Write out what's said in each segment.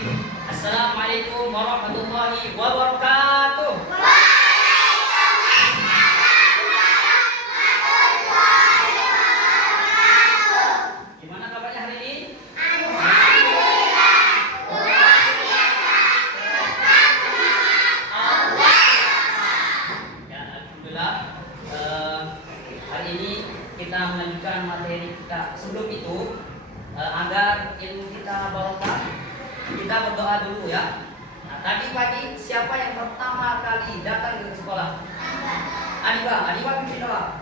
Assalamualaikum warahmatullahi wabarakatuh. Gimana kabarnya hari ini? Ya, alhamdulillah. Hari ini kita melanjutkan materi kita. Sebelum itu, agar ilmu kita barokah, kita berdoa dulu ya. Nah, tadi pagi siapa yang pertama kali datang ke sekolah? Adiba bikin doa.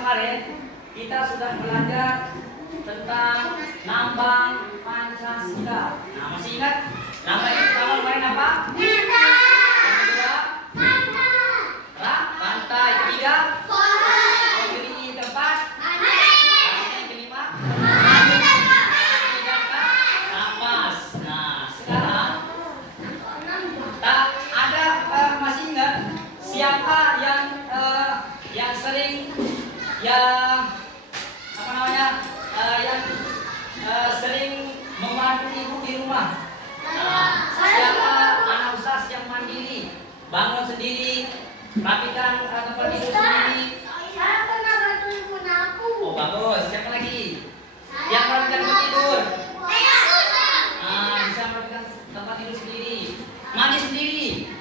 Kemarin kita sudah belajar tentang lambang Pancasila. Nah, masih ingat lambang yang pertama kemarin apa? Yang kedua pantai, ketiga yang keempat, yang kelima napas. Nah, sekarang ada masih ingat siapa yang sering sering membantu ibu di rumah? Siapa anak ustaz yang mandiri, bangun sendiri, rapikan tempat tidur sendiri? Saya pernah bantu ibu aku. Oh bagus. Siapa lagi yang merapikan tempat tidur? Saya. Bisa merapikan tempat tidur sendiri, mandi sendiri.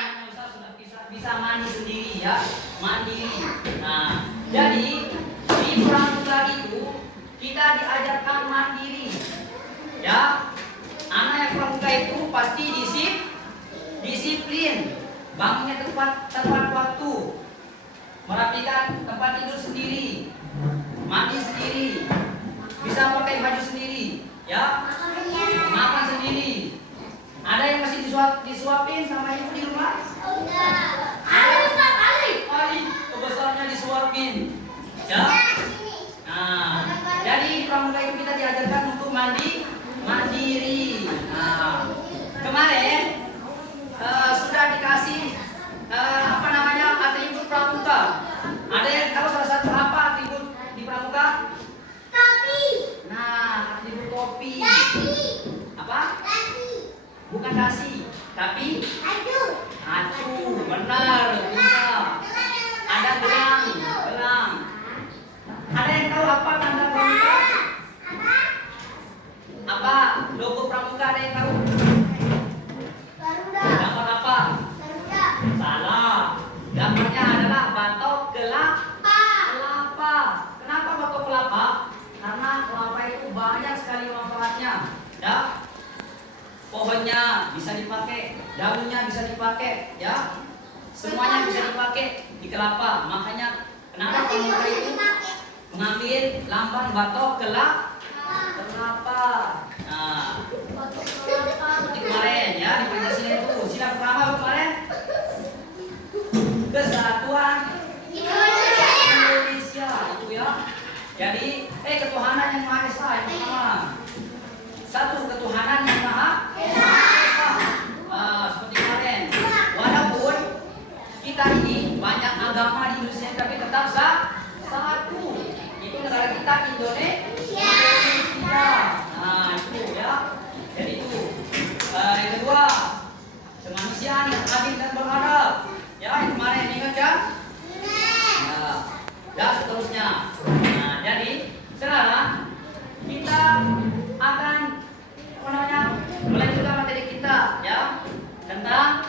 Anak ustaz sudah bisa mandi sendiri ya, mandiri. Nah, jadi di pramuka itu kita diajarkan mandiri ya. Anak yang pramuka itu pasti disiplin, bangunnya tepat waktu, merapikan tempat tidur sendiri, mandi sendiri, bisa pakai baju sendiri ya, makan sendiri. Ada yang masih disuapin sama ibu di rumah? Kali kebesarnya disuapin ya. Nah, jadi pramuka itu kita diajarkan untuk mandiri. Nah, kemarin sudah dikasih atribut pramuka. Ada yang tahu salah satu apa atribut di pramuka? Topi. Nah, atribut topi. Apa? Dasi. Bukan dasi, tapi acu. Benar, bisa. Ada gelang. Ada yang tahu apa tanda pramuka? Apa logo pramuka, ada yang tahu? Gambar apa? Salah. Gambarnya adalah batok kelapa. Kenapa batok kelapa? Karena kelapa itu banyak sekali manfaatnya. Ya. Pohonnya bisa dipakai, daunnya bisa dipakai, ya. Semuanya bisa dipakai di kelapa. Makanya kenapa pramuka itu mengambil lambang batok kelapa. Nah, seperti kemarin ya di Pancasila itu sila pertama kemarin Kesatuan Indonesia itu ya. Jadi ketuhanan yang Maha Esa yang pertama. Satu, ketuhanan yang Maha Esa. Seperti kemarin. Walaupun kita ini banyak agama di Indonesia tapi tetap satu. Itu negara kita Indonesia. Nah, itu ya. Jadi itu. Yang kedua, kemanusiaan yang adil dan beradab. Ya, yang kemarin ingat ya? Ya. Dan seterusnya. Nah, jadi sekarang kita akan melanjutkan materi kita ya tentang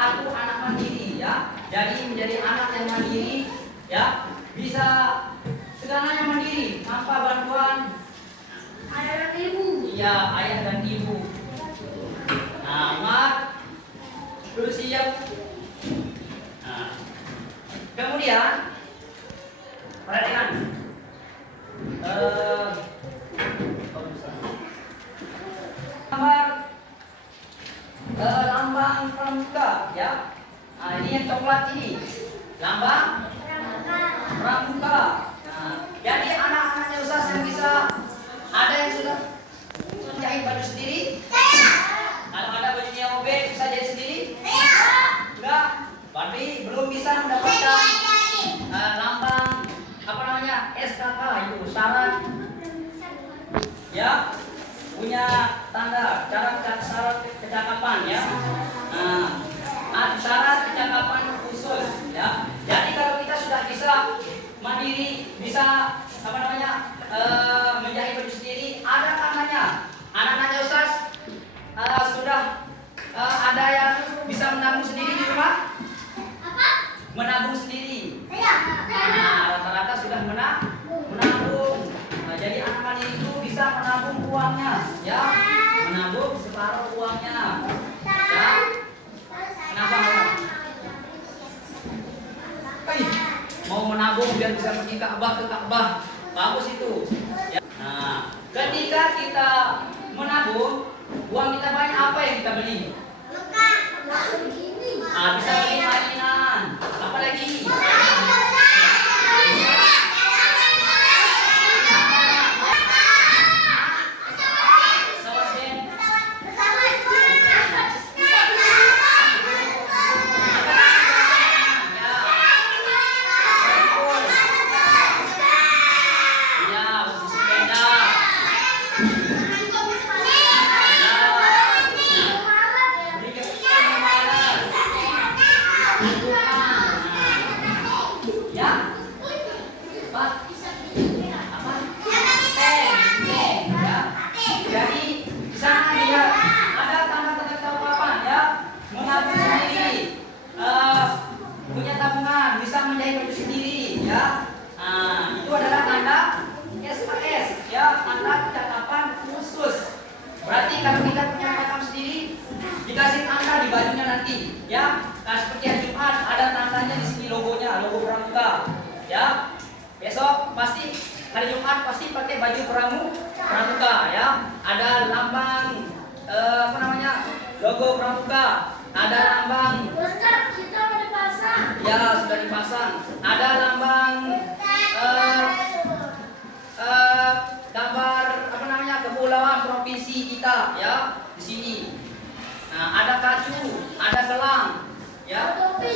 aku anak mandiri ya. Jadi menjadi anak yang mandiri, ya. Bisa segalanya mandiri, tanpa bantuan Ayah dan ibu. iya ayah dan ibu. Nah, Mat, dulu siap. Nah, kemudian perhatikan. Gambar lambang pramuka, ya. Nah, ini yang coklat ini lambang pramuka. Nah, jadi anak-anaknya Ustaz yang bisa, ada yang sudah jahit baju sendiri? Kalau ada bajunya robek bisa jahit sendiri? Enggak. Berarti belum bisa mendapatkan lambang apa namanya SKK, itu syarat ya, punya tanda syarat kecakapan ya. Nah, syarat kecakapan khusus ya. Jadi kalau kita sudah bisa mandiri, bisa apa namanya menjahit baju sendiri, ada tandanya. Anak-anaknya Ustaz sudah ada yang bisa menabung sendiri di rumah? Menabung sendiri. Nah, rata-rata sudah menabung. Nah, jadi anak mandiri itu bisa menabung uangnya, ya, menabung separuh uangnya. Ya. Kenapa? Mau menabung biar bisa pergi Ka'bah ke Ka'bah, bagus itu. Ya. Nah, ketika kita menabung, uang kita banyak, apa yang kita beli? Bisa beli mainan. Apa lagi? Punya tabungan, bisa menjahit baju sendiri, ya. Nah, itu adalah tanda SKS, ya, tanda kecakapan khusus. Berarti kalau kita punya makam sendiri, dikasih tanda di bajunya nanti, ya. Nah, seperti hari Jumat ada tandanya di sini, logonya, logo pramuka, ya. Besok pasti hari Jumat pasti pakai baju pramuka, ya. Ada lambang apa namanya, logo pramuka, ada lambang. Ustaz, kita mau dipasang. Ya, sudah dipasang. Ada lambang gambar apa namanya, kepulauan provinsi kita, ya, di sini. Nah, ada kacu, ada gelang, ya. Topi.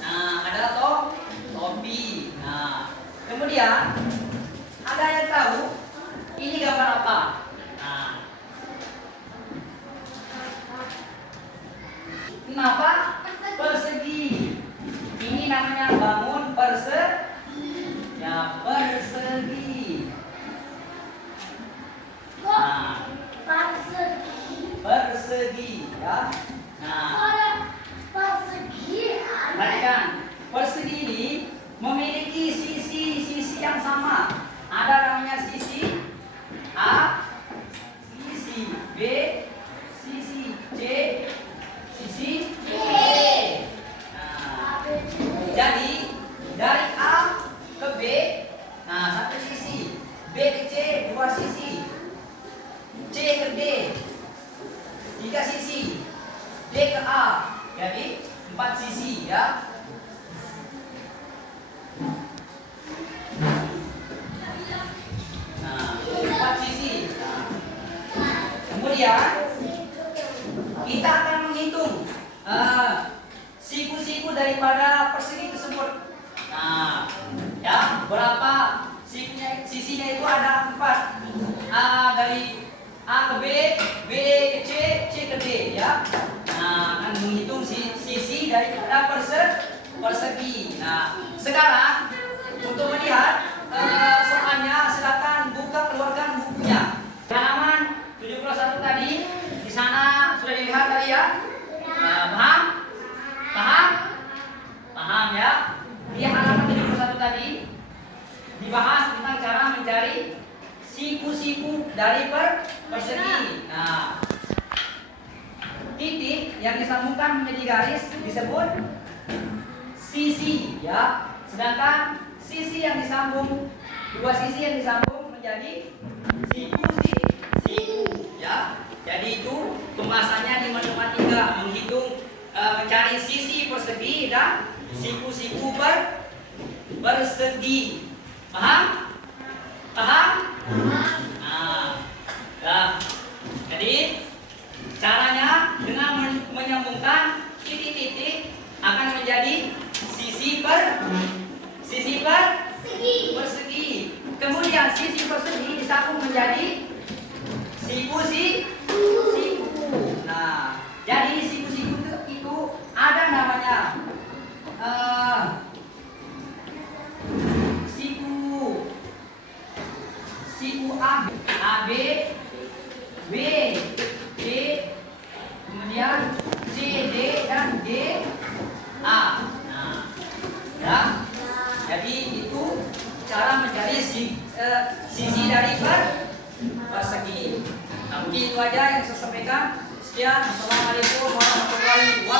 Nah, ada topi. Nah, kemudian ada yang tahu ini gambar apa? Nah, kenapa persegi? Ini namanya bangun persegi. Nah, persegi, ya. Nah, perhatikan, persegi ini memiliki sisi yang sama. Ada namanya sisi A, sisi B, sisi C, sisi D. Nah, jadi dari A ke B, nah, satu sisi, B ke C dua sisi, C ke D tiga sisi, D ke A jadi 4 sisi, ya. Nah, 4 sisi. Kemudian kita akan menghitung siku-siku daripada persegi tersebut. Nah, ya, berapa sisinya itu ada 4. Dari A ke B, B ke C, C ke D, ya. Nah, akan menghitung sisi daripada persegi. Nah, sekarang untuk melihat soalnya, silakan keluarkan bukunya. Halaman 71 tadi, di sana sudah dilihat tadi, ya. Paham? siku-siku dari persegi. Nah, titik yang disambungkan menjadi garis disebut sisi, ya. Sedangkan sisi yang disambung, dua sisi yang disambung menjadi siku, ya. Jadi itu pembahasannya di matematika, menghitung, mencari sisi persegi dan siku-siku persegi. Paham? Nah, ya. Jadi caranya dengan menyambungkan titik-titik akan menjadi sisi persegi. Kemudian sisi persegi disambung menjadi siku. Nah, jadi siku-siku itu ada namanya siku A, B, C, kemudian C, D, dan D, A. Nah, ya. Jadi itu cara mencari sisi dari persegi. Nah, mungkin itu aja yang saya sampaikan. Sekian. Assalamualaikum warahmatullahi wabarakatuh.